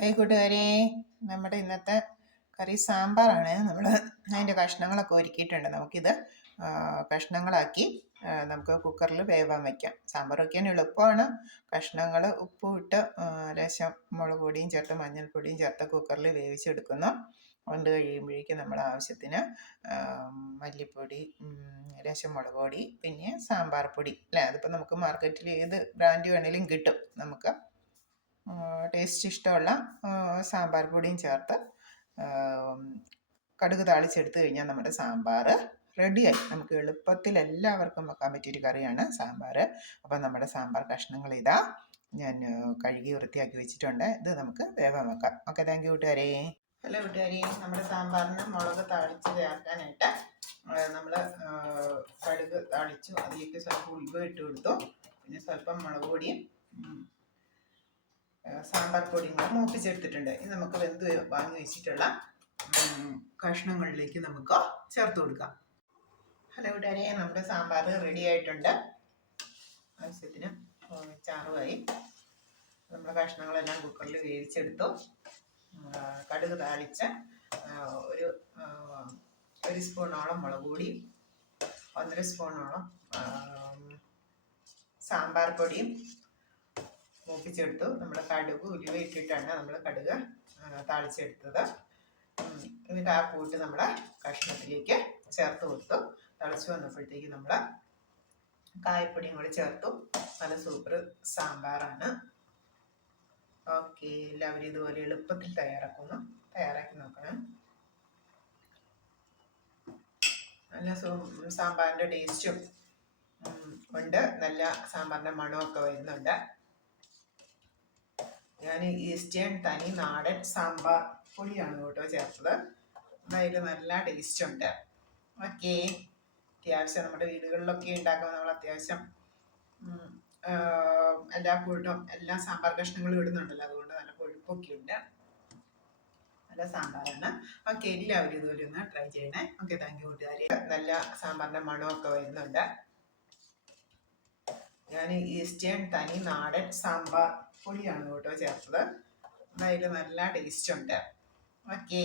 Hi കൂട്ടുകാരെ. നമ്മുടെ ഇന്നത്തെ കറി സാമ്പാറാണ്. നമ്മൾ അതിന്റെ കഷ്ണങ്ങളൊക്കെ ഒരുക്കിയിട്ടുണ്ട്. നമുക്കിത് കഷ്ണങ്ങളാക്കി നമുക്ക് കുക്കറിൽ വേവാൻ വയ്ക്കാം സാമ്പാർ വയ്ക്കാൻ എളുപ്പമാണ്. കഷ്ണങ്ങൾ ഉപ്പും ഇട്ട് ലേശം മുളക് പൊടിയും ചേർത്ത് മഞ്ഞൾപ്പൊടിയും ചേർത്ത് കുക്കറിൽ വേവിച്ചെടുക്കുന്നു. കൊണ്ട് കഴിയുമ്പോഴേക്കും നമ്മൾ ആവശ്യത്തിന് മല്ലിപ്പൊടി ലേശം മുളക് പൊടി പിന്നെ സാമ്പാർ പൊടി. അല്ലേ? അതിപ്പോൾ നമുക്ക് മാർക്കറ്റിൽ ഏത് ബ്രാൻഡ് വേണേലും കിട്ടും. നമുക്ക് ടേസ്റ്റ് ഇഷ്ടമുള്ള സാമ്പാർ പൊടിയും ചേർത്ത് കടുക് താളിച്ചെടുത്ത് കഴിഞ്ഞാൽ നമ്മുടെ സാമ്പാർ റെഡിയായി നമുക്ക് എളുപ്പത്തിൽ എല്ലാവർക്കും വെക്കാൻ പറ്റിയൊരു കറിയാണ് സാമ്പാർ. അപ്പോൾ നമ്മുടെ സാമ്പാർ കഷ്ണങ്ങൾ ഇതാ ഞാൻ കഴുകി വൃത്തിയാക്കി വെച്ചിട്ടുണ്ട്. ഇത് നമുക്ക് വേഗം വെക്കാം. ഓക്കെ താങ്ക് യു കൂട്ടുകാരെ. ഹലോ കൂട്ടുകാരി. നമ്മുടെ സാമ്പാറിന് മുളക് താളിച്ച് ചേർക്കാനായിട്ട് നമ്മൾ കടുക് താളിച്ചു അതിലേക്ക് സ്വല്പം ഉൽവ് ഇട്ട് കൊടുത്തു. പിന്നെ സ്വല്പം മുളക് പൊടിയും സാമ്പാർ പൊടിയും കൂടെ മൂപ്പിച്ചെടുത്തിട്ടുണ്ട്. ഇത് നമുക്ക് വെന്ത് വാങ്ങി വെച്ചിട്ടുള്ള കഷ്ണങ്ങളിലേക്ക് നമുക്ക് ചേർത്ത് കൊടുക്കാം. ഹലോ ഉടനെ നമ്മുടെ സാമ്പാർ റെഡി ആയിട്ടുണ്ട്. ആവശ്യത്തിന് ചാറുമായി നമ്മുടെ കഷ്ണങ്ങളെല്ലാം കുക്കറിൽ വേവിച്ചെടുത്തു. കടുക് താളിച്ച് ഒരു ഒരു സ്പൂണോളം മുളക് പൊടി ഒന്നര സ്പൂണോളം സാമ്പാർ പൊടിയും മൂപ്പിച്ചെടുത്തു നമ്മൾ കടുക് ഉലുവ ഇട്ടിട്ടാണ് നമ്മൾ കടുക് താളിച്ചെടുത്തത്. എന്നിട്ട് ആ കൂട്ട് നമ്മൾ കഷ്ണത്തിലേക്ക് ചേർത്ത് കൊടുത്തു. തിളച്ച് വന്നപ്പോഴത്തേക്ക് നമ്മൾ കായപ്പൊടിയും കൂടി ചേർത്തു. നല്ല സൂപ്പർ സാമ്പാറാണ്. ഓക്കെ എല്ലാവരും ഇതുപോലെ എളുപ്പത്തിൽ തയ്യാറാക്കുന്നു. തയ്യാറാക്കി നോക്കണം. നല്ല സാമ്പാറിന്റെ ടേസ്റ്റും ഉണ്ട്. നല്ല സാമ്പാറിന്റെ മണമൊക്കെ വരുന്നുണ്ട്. ഞാൻ ഈസ്റ്റേൺ തനി നാടൻ സാമ്പാർ പൊടിയാണ് കേട്ടോ ചേർത്തത്. അതായത് നല്ല ടേസ്റ്റ് ഉണ്ട്. ഓക്കെ അത്യാവശ്യം നമ്മുടെ വീടുകളിലൊക്കെ ഉണ്ടാക്കുമ്പോൾ നമ്മൾ അത്യാവശ്യം എല്ലാ കൂട്ടും എല്ലാ സാമ്പാർ കഷ്ണങ്ങളും ഇടുന്നുണ്ടല്ലോ. അതുകൊണ്ട് നല്ല കൊഴുപ്പൊക്കെ ഉണ്ട്. നല്ല സാമ്പാറാണ്. ഓക്കെ എല്ലാവരും ഇതുപോലെ ഒന്ന് ട്രൈ ചെയ്യണേ. ഓക്കെ താങ്ക് യു കൂട്ടുകാരി. നല്ല സാമ്പാറിന്റെ മണമൊക്കെ വരുന്നുണ്ട്. ഞാൻ ഈസ്റ്റേൺ തനി നാടൻ സാമ്പാർ പൊടിയാണ് കേട്ടോ ചേർത്തത്. അതിൽ നല്ല ടേസ്റ്റ് ഉണ്ട്. ഓക്കെ.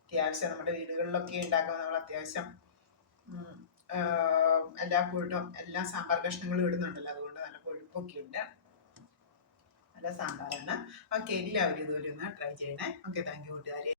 അത്യാവശ്യം നമ്മുടെ വീടുകളിലൊക്കെ ഉണ്ടാക്കുമ്പോൾ നമ്മൾ അത്യാവശ്യം എല്ലാ കൂട്ടും എല്ലാ സാമ്പാർ കഷ്ണങ്ങളും ഇടുന്നുണ്ടല്ലോ. അതുകൊണ്ട് നല്ല കൊഴുപ്പൊക്കെ ഉണ്ട്. നല്ല സാമ്പാറാണ്. ഓക്കെ എല്ലാവരും ഇതുപോലെ ഒന്ന് ട്രൈ ചെയ്യണേ. ഓക്കെ താങ്ക് യു കൂട്ടുകാരി.